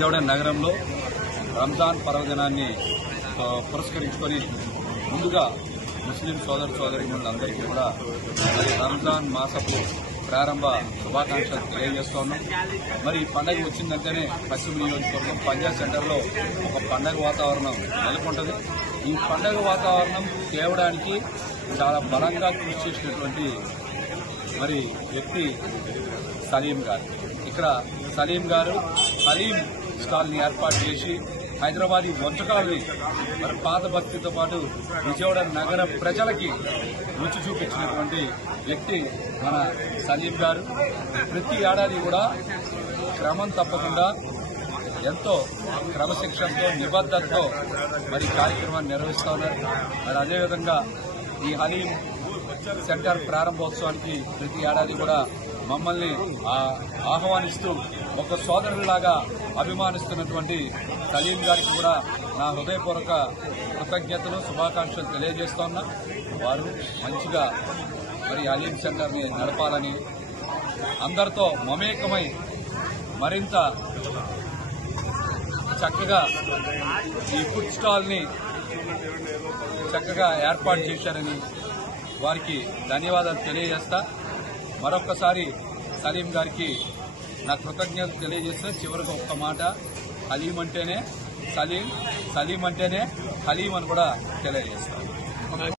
విజయవాడ నగరంలో రంజాన్ పర్వదినాన్ని పురస్కరించుకొని ముందుగా ముస్లిం సోదరీమణులందరికీ కూడా మరి రంజాన్ మాసపు ప్రారంభ శుభాకాంక్షలు తెలియజేస్తున్నాం. మరి ఈ పండుగ వచ్చిందంటేనే పశ్చిమ నియోజకవర్గం పంజాబ్ సెంటర్లో ఒక పండుగ వాతావరణం నెలకొంటుంది. ఈ పండుగ వాతావరణం తేవడానికి చాలా బలంగా కృషి చేసినటువంటి మరి వ్యక్తి సలీం గారు. ఇక్కడ సలీం గారు సలీం స్టాల్ని ఏర్పాటు చేసి హైదరాబాదీ వంటకాలని మరి పాత భక్తితో పాటు విజయవాడ నగర ప్రజలకి రుచి చూపించినటువంటి వ్యక్తి మన సలీం గారు. ప్రతి ఏడాది కూడా క్రమం తప్పకుండా ఎంతో క్రమశిక్షణతో నిబద్ధతతో మరి కార్యక్రమాన్ని నిర్వహిస్తా ఉన్నారు. మరి అదేవిధంగా ఈ హలీం సెంటర్ ప్రారంభోత్సవానికి ప్రతి ఏడాది కూడా మమ్మల్ని ఆహ్వానిస్తూ ఒక సోదరులాగా అభిమానిస్తున్నటువంటి సలీం గారికి కూడా నా హృదయపూర్వక కృతజ్ఞతలు శుభాకాంక్షలు తెలియజేస్తున్నా. వారు మంచిగా మరి హలీం సెంటర్ని నడపాలని అందరితో మమేకమై మరింత చక్కగా ఈ ఫుడ్ స్టాల్ని చక్కగా ఏర్పాటు చేశారని వారికి ధన్యవాదాలు తెలియజేస్తా. మరొక్కసారి సలీం గారికి నా కృతజ్ఞతలు తెలియజేస్తే చివరికి ఒక్క మాట, హలీం అంటేనే సలీం, సలీం అంటేనే హలీం అని కూడా తెలియజేస్తాను.